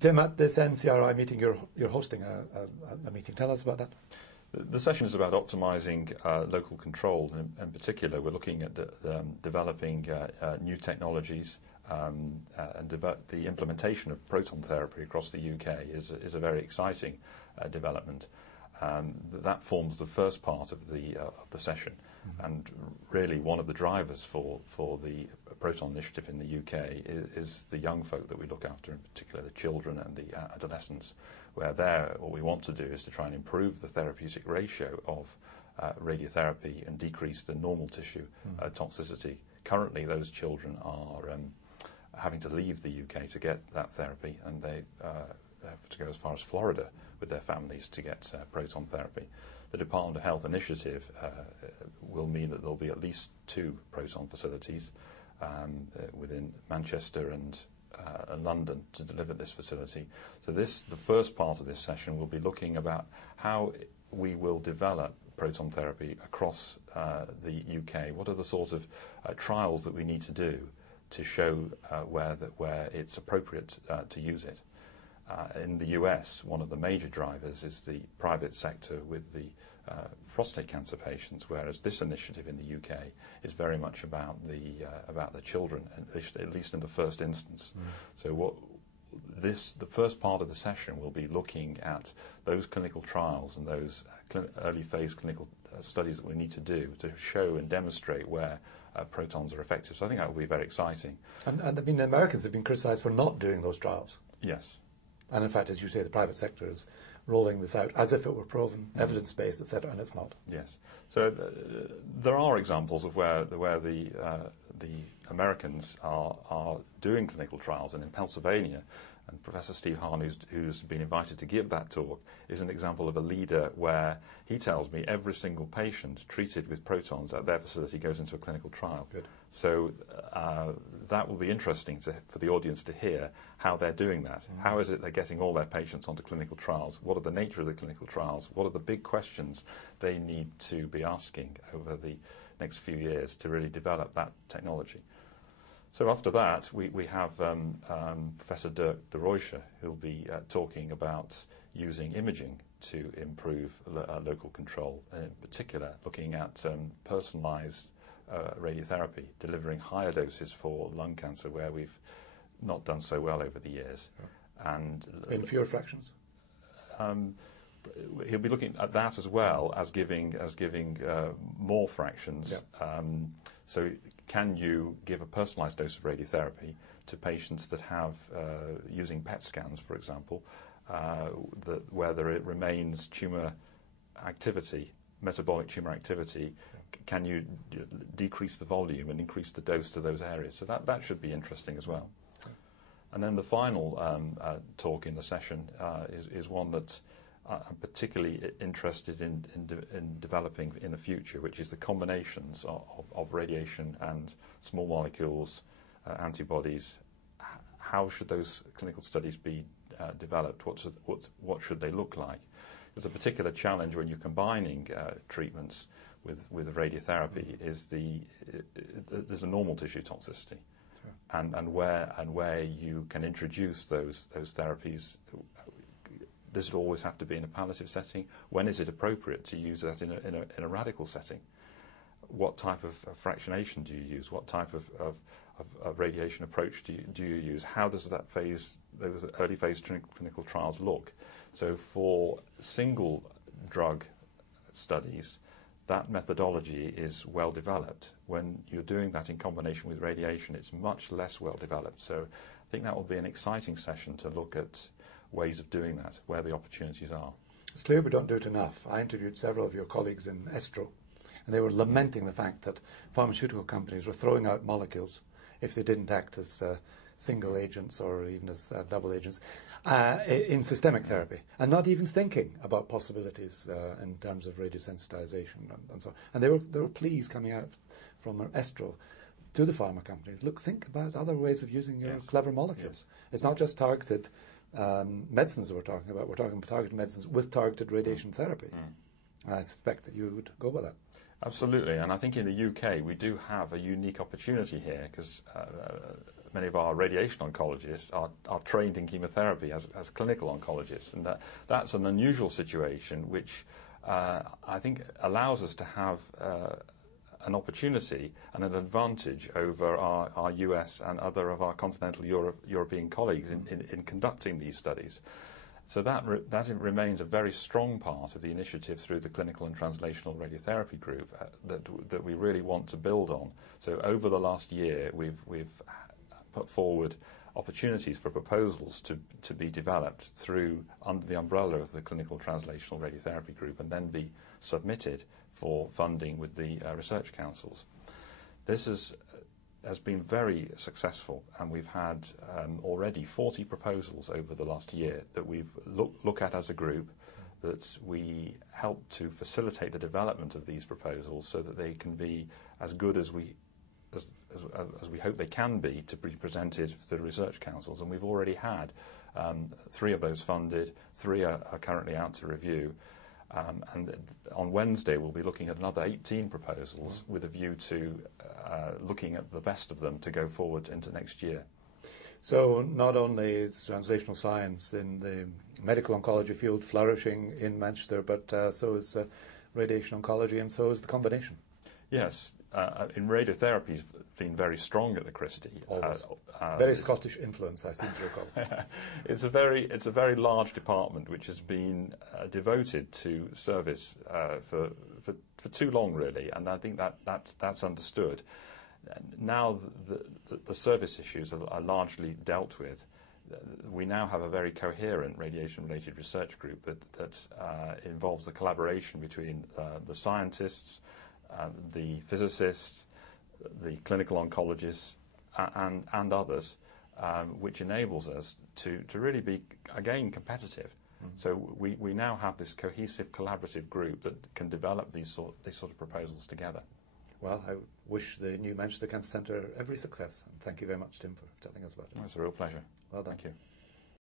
Tim, at this NCRI meeting, you're hosting a meeting. Tell us about that. The session is about optimizing local control. In particular, we're looking at developing new technologies, and the implementation of proton therapy across the UK is a very exciting development. That forms the first part of the session, and really one of the drivers for the proton initiative in the UK is the young folk that we look after, in particular the children and the adolescents, where what we want to do is to try and improve the therapeutic ratio of radiotherapy and decrease the normal tissue toxicity. Currently, those children are having to leave the UK to get that therapy, and they have to go as far as Florida with their families to get proton therapy. The Department of Health initiative will mean that there will be at least 2 proton facilities within Manchester and London to deliver this facility. So the first part of this session will be looking about how we will develop proton therapy across the UK. What are the sort of trials that we need to do to show where it's appropriate to use it? In the US, one of the major drivers is the private sector with the prostate cancer patients, whereas this initiative in the UK is very much about the children, at least in the first instance. So the first part of the session will be looking at those clinical trials and those early phase clinical studies that we need to do to show and demonstrate where protons are effective. So I think that will be very exciting. And I mean, Americans have been criticised for not doing those trials. Yes. And in fact, as you say, the private sector is rolling this out as if it were proven, evidence-based, etc., and it's not. Yes. So there are examples of where the Americans are doing clinical trials, and in Pennsylvania, and Professor Steve Hahn, who's been invited to give that talk, is an example of a leader where he tells me every single patient treated with protons at their facility goes into a clinical trial. Good. So that will be interesting for the audience to hear how they're doing that. How is it they're getting all their patients onto clinical trials? What are the nature of the clinical trials? What are the big questions they need to be asking over the next few years to really develop that technology? So after that, we have Professor Dirk de Royscher, who'll be talking about using imaging to improve local control, and in particular looking at personalised radiotherapy, delivering higher doses for lung cancer where we've not done so well over the years. And in fewer fractions? He'll be looking at that as well as giving more fractions. So can you give a personalised dose of radiotherapy to patients that have, using PET scans, for example, where there remains tumour activity, metabolic tumour activity, can you decrease the volume and increase the dose to those areas? So that should be interesting as well. And then the final talk in the session is one that I'm particularly interested in developing in the future, which is the combinations of radiation and small molecules, antibodies. How should those clinical studies be developed? What should they look like? There's a particular challenge when you're combining treatments with radiotherapy is there's a normal tissue toxicity, and where you can introduce those therapies. Does it always have to be in a palliative setting? When is it appropriate to use that in a radical setting? What type of fractionation do you use? What type of radiation approach do you use? How does those early phase clinical trials look? So for single drug studies, that methodology is well developed. When you're doing that in combination with radiation, it's much less well developed. So I think that will be an exciting session to look at ways of doing that, where the opportunities are. It's clear we don't do it enough. I interviewed several of your colleagues in Estro, and they were lamenting the fact that pharmaceutical companies were throwing out molecules if they didn't act as single agents or even as double agents in systemic therapy, and not even thinking about possibilities in terms of radiosensitization and so on. And there were pleas coming out from Estro to the pharma companies. Look, think about other ways of using your clever molecules. It's not just targeted medicines that we're talking about. We're talking about targeted medicines with targeted radiation therapy. I suspect that you would go with that. Absolutely, and I think in the UK we do have a unique opportunity here because many of our radiation oncologists are trained in chemotherapy as clinical oncologists, and that's an unusual situation which I think allows us to have an opportunity and an advantage over our US and other of our continental European colleagues in conducting these studies. So that remains a very strong part of the initiative through the Clinical and Translational Radiotherapy Group that we really want to build on. So over the last year, we've put forward opportunities for proposals to be developed under the umbrella of the Clinical Translational Radiotherapy Group and then be submitted for funding with the research councils. This has been very successful, and we've had already 40 proposals over the last year that we've look at as a group, that we help to facilitate the development of these proposals so that they can be as good as we hope they can be to be presented to the research councils. And we've already had 3 of those funded, 3 are currently out to review. And on Wednesday, we'll be looking at another 18 proposals with a view to looking at the best of them to go forward into next year. So not only is translational science in the medical oncology field flourishing in Manchester, but so is radiation oncology, and so is the combination. Yes. In radiotherapi's been very strong at the Christie. Always. Very Scottish influence, I seem to recall. It's a very large department which has been devoted to service for too long, really, and I think that's understood. Now the service issues are largely dealt with. We now have a very coherent radiation-related research group that involves the collaboration between the scientists, the physicists, the clinical oncologists, and others, which enables us to really be, again, competitive. So we now have this cohesive, collaborative group that can develop these sort of proposals together. Well, I wish the new Manchester Cancer Centre every success, and thank you very much, Tim, for telling us about it. It's a real pleasure. Well done. Thank you.